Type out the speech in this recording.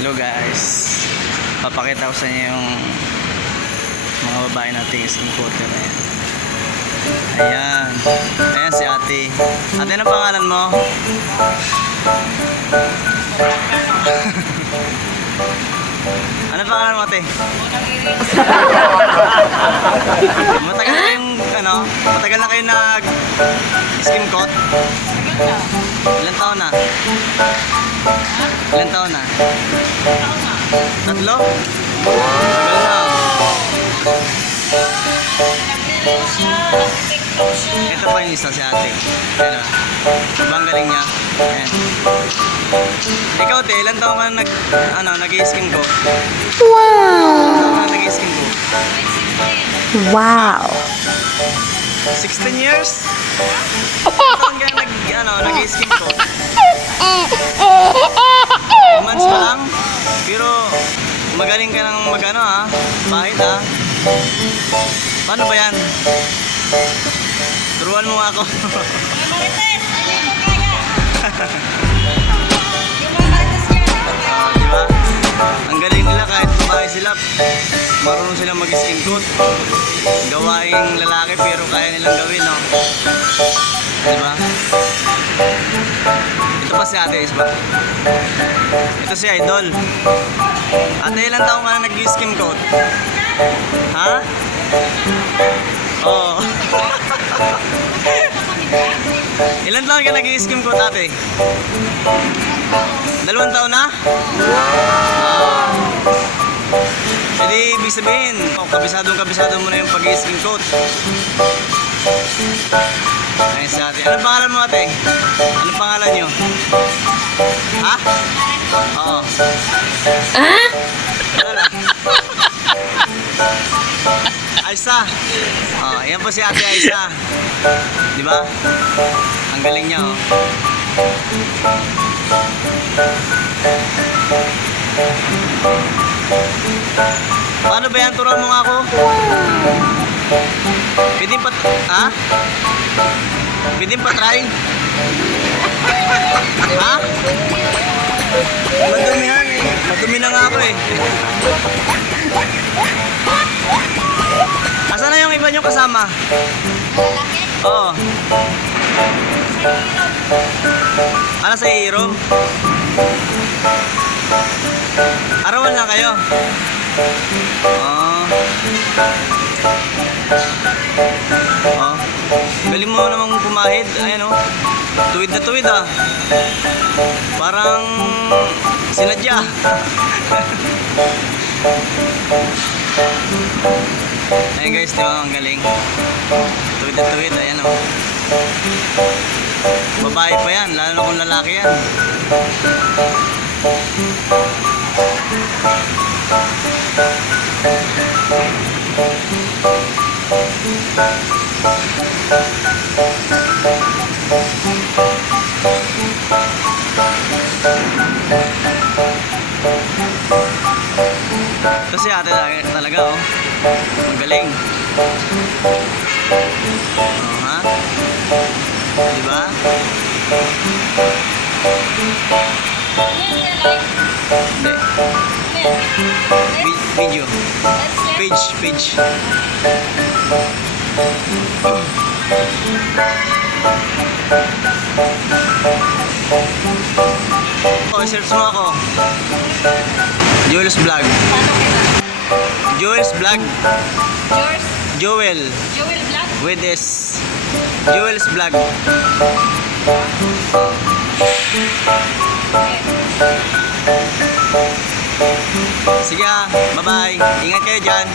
Hello guys, papakita ko sa inyo yung mga babae nating skin coater na yan. Ayan, ayan si ate. Ate, ano pangalan mo? Ano pangalan mo, ate? Matagal na kayong matagal na kayo nag skin coat? Ilan taon na? Ilan taon na? Tatlo? Tagal na. Ito pa yung isa si ate. Ayan o. Diba ang galing niya? Ayan. Ikaw, te, ilan taon ka nag-i-skin coat? Wow! Nag-i-skin coat? Wow! 16 years? Saan ka nag-i-skin coat? 2 months pa lang? Pero magaling ka ng bahit ha? Paano ba yan? Turuan mo ako. Diba? Ang galing nila kahit babae sila, marunong silang mag-skin coat. Gawaing lalaki pero kaya nilang gawin, no? Diba? Ito pa si ate Isba. Ito si Idol. Ate, ilang taong ka na nag-skin coat? Ha? Oo. Ilan taon ka nag-i-skin coat, ate? 2 taon na? Hindi, ibig sabihin, kabisado mo na yung pag-i-skin coat. Ayun sa ate. Anong pangalan mo, ate? Anong pangalan nyo? Ha? Oo. Wala. Aisa. Oh, yan po si ate Aisa. Di ba? Ang galing niya, oh. Paano ba yan? Turuan mo nga ako. Pwede pa, ha? Pwede pa try? Ha? Madumi yan eh. Madumi na nga ako eh. Asan na yung iba nyo kasama? Oo. Ano sa Iro? Arawan lang kayo? Oo. Oh. Galing mo namang pumahid. Ayan o. Tuwid na tuwid ah. Parang sinadya. Ayan guys, di ba ang galing? Tuwid na tuwid. Ayan o. Babae pa yan. Lalo na kung lalaki yan. Kasi ate talaga oh. Magaling. Ha? Diba? Hindi. Video. Page. Oh, search mo ako. Joel's Vlog. Joel's Vlog. Joel. Joel Vlog? With S. Joel's Vlog. Sige ah, bye-bye. Ingat kayo dyan.